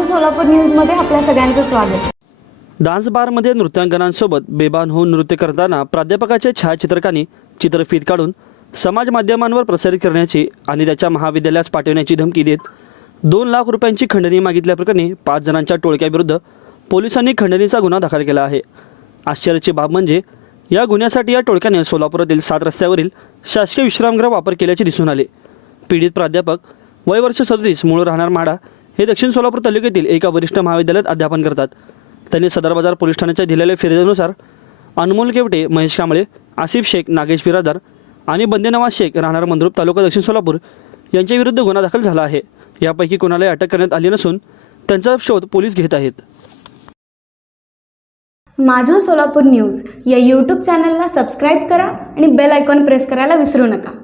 माझं सोलापूर न्यूजमध्ये आपल्या सगळ्यांचं स्वागत। डान्स बारमध्ये नृत्यांगनांसोबत बेभान होऊन नृत्य करताना प्राध्यापकाच्या छायाचित्रकांनी चित्रफीत काढून समाज माध्यमांवर प्रसारित करण्याची आणि त्याच्या महाविद्यालयास पाठवण्याची धमकी देत 2 लाख रुपयांची खंडणी मागितल्याप्रकरणी 5 जणांच्या टोळक्याविरुद्ध पोलिसांनी खंडणीचा गुन्हा दाखल केला आहे। आश्चर्याची बाब म्हणजे या गुन्ह्यासाठी या टोळक्याने सोलापुरातील 7 रस्त्यावरील शासकीय विश्रामगृह वापर केल्याचे दिसून आले। पीडित प्राध्यापक वय वर्ष 37 मूळ राहणार माडा हे दक्षिण सोलापूर तालुक्यातील एका वरिष्ठ महाविद्यालयात अध्यापन करतात। त्यांनी सदर बाजार पोलीस ठाण्याच्या दिलेल्या फिर्यादीनुसार अनमोल केवटे, महेश कांबळे, आसिफ शेख, नागेश बिरादार आणि बंदे नवाज शेख राहणार मंद्रुप तालुका दक्षिण सोलापूर यांच्या विरुद्ध गुन्हा दाखल झाला आहे। यापैकी कोणालाही अटक करण्यात आली नसून त्यांचा शोध पोलीस घेत आहेत। माझं सोलापूर न्यूज या यूट्यूब चॅनलला सबस्क्राईब करा आणि बेल आयकॉन प्रेस करायला विसरू नका।